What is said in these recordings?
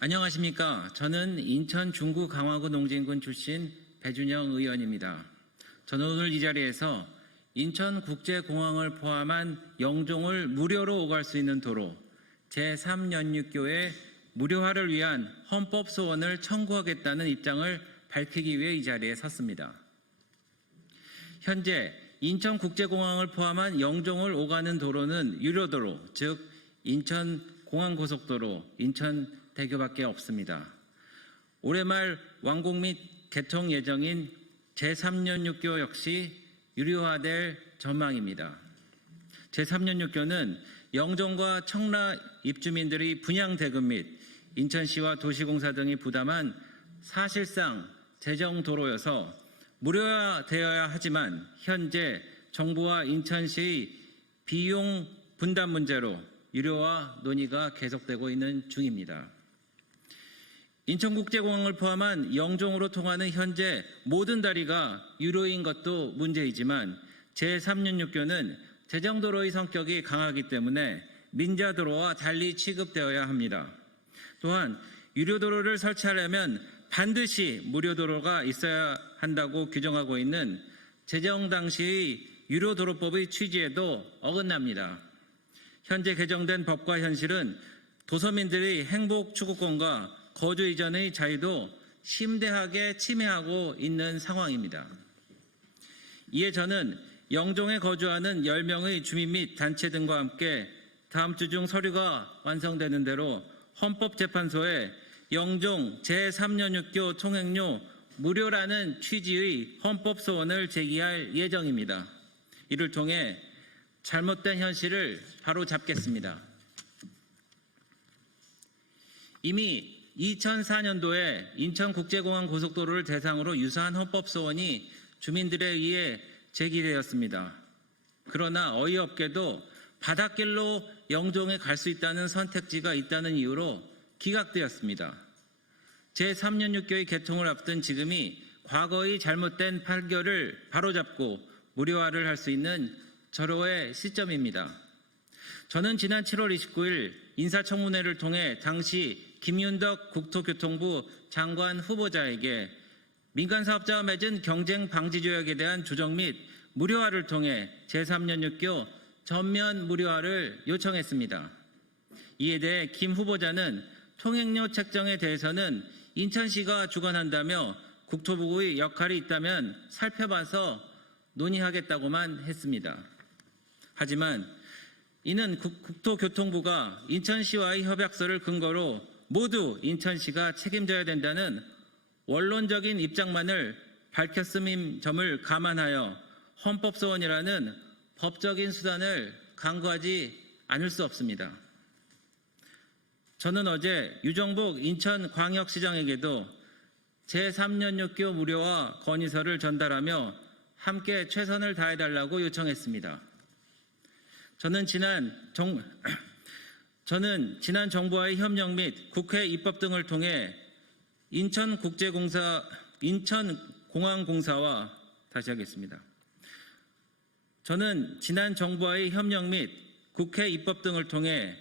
안녕하십니까. 저는 인천 중구 강화구 농진군 출신 배준영 의원입니다. 저는 오늘 이 자리에서 인천국제공항을 포함한 영종을 무료로 오갈 수 있는 도로 제3연육교의 무료화를 위한 헌법 소원을 청구하겠다는 입장을 밝히기 위해 이 자리에 섰습니다. 현재 인천국제공항을 포함한 영종을 오가는 도로는 유료도로, 즉 인천공항고속도로, 인천 대교밖에 없습니다. 올해 말 완공 및 개통 예정인 제3연육교 역시 유료화될 전망입니다. 제3연육교는 영종과 청라 입주민들의 분양 대금 및 인천시와 도시공사 등이 부담한 사실상 재정 도로여서 무료화되어야 하지만 현재 정부와 인천시의 비용 분담 문제로 유료화 논의가 계속되고 있는 중입니다. 인천국제공항을 포함한 영종으로 통하는 현재 모든 다리가 유료인 것도 문제이지만 제3연육교는 재정도로의 성격이 강하기 때문에 민자도로와 달리 취급되어야 합니다. 또한 유료도로를 설치하려면 반드시 무료도로가 있어야 한다고 규정하고 있는 제정 당시의 유료도로법의 취지에도 어긋납니다. 현재 개정된 법과 현실은 도서민들의 행복 추구권과 거주 이전의 자유도 심대하게 침해하고 있는 상황입니다. 이에 저는 영종에 거주하는 10명의 주민 및 단체 등과 함께 다음 주 중 서류가 완성되는 대로 헌법재판소에 영종 제3연육교 통행료 무료라는 취지의 헌법소원을 제기할 예정입니다. 이를 통해 잘못된 현실을 바로 잡겠습니다. 이미 2004년도에 인천국제공항 고속도로를 대상으로 유사한 헌법소원이 주민들에 의해 제기되었습니다. 그러나 어이없게도 바닷길로 영종에 갈 수 있다는 선택지가 있다는 이유로 기각되었습니다. 제3연육교의 개통을 앞둔 지금이 과거의 잘못된 판결을 바로잡고 무료화를 할 수 있는 절호의 시점입니다. 저는 지난 7월 29일 인사청문회를 통해 당시 김윤덕 국토교통부 장관 후보자에게 민간 사업자와 맺은 경쟁 방지 조약에 대한 조정 및 무료화를 통해 제3연육교 전면 무료화를 요청했습니다. 이에 대해 김 후보자는 통행료 책정에 대해서는 인천시가 주관한다며 국토부의 역할이 있다면 살펴봐서 논의하겠다고만 했습니다. 하지만 이는 국토교통부가 인천시와의 협약서를 근거로 모두 인천시가 책임져야 된다는 원론적인 입장만을 밝혔음인 점을 감안하여 헌법소원이라는 법적인 수단을 강구하지 않을 수 없습니다. 저는 어제 유정복 인천광역시장에게도 제3연육교 무료화 건의서를 전달하며 함께 최선을 다해달라고 요청했습니다. 저는 지난 정, 저는 지난 정부와의 협력 및 국회 입법 등을 통해 인천국제공사, 인천공항공사와 다시 하겠습니다. 저는 지난 정부와의 협력 및 국회 입법 등을 통해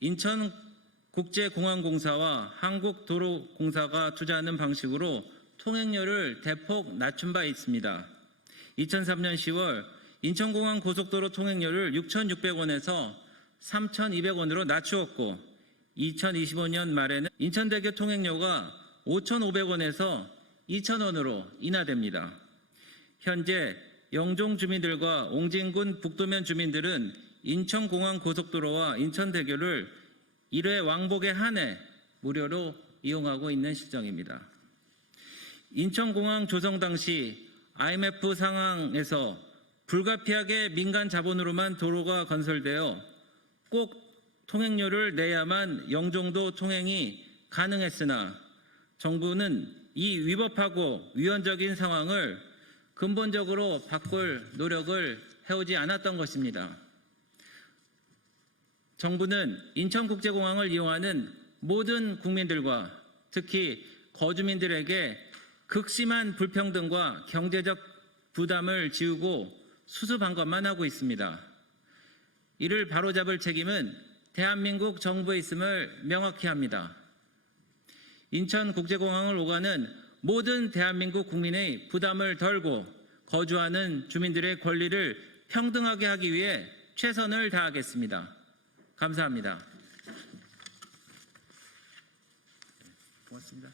인천국제공항공사와 한국도로공사가 투자하는 방식으로 통행료를 대폭 낮춘 바 있습니다. 2003년 10월 인천공항 고속도로 통행료를 6,600원에서 3,200원으로 낮추었고 2025년 말에는 인천대교 통행료가 5,500원에서 2,000원으로 인하됩니다. 현재 영종 주민들과 옹진군 북도면 주민들은 인천공항 고속도로와 인천대교를 1회 왕복에 한해 무료로 이용하고 있는 실정입니다. 인천공항 조성 당시 IMF 상황에서 불가피하게 민간 자본으로만 도로가 건설되어 꼭 통행료를 내야만 영종도 통행이 가능했으나 정부는 이 위법하고 위헌적인 상황을 근본적으로 바꿀 노력을 해오지 않았던 것입니다. 정부는 인천국제공항을 이용하는 모든 국민들과 특히 거주민들에게 극심한 불평등과 경제적 부담을 지우고 수습한 것만 하고 있습니다. 이를 바로잡을 책임은 대한민국 정부에 있음을 명확히 합니다. 인천국제공항을 오가는 모든 대한민국 국민의 부담을 덜고 거주하는 주민들의 권리를 평등하게 하기 위해 최선을 다하겠습니다. 감사합니다. 고맙습니다.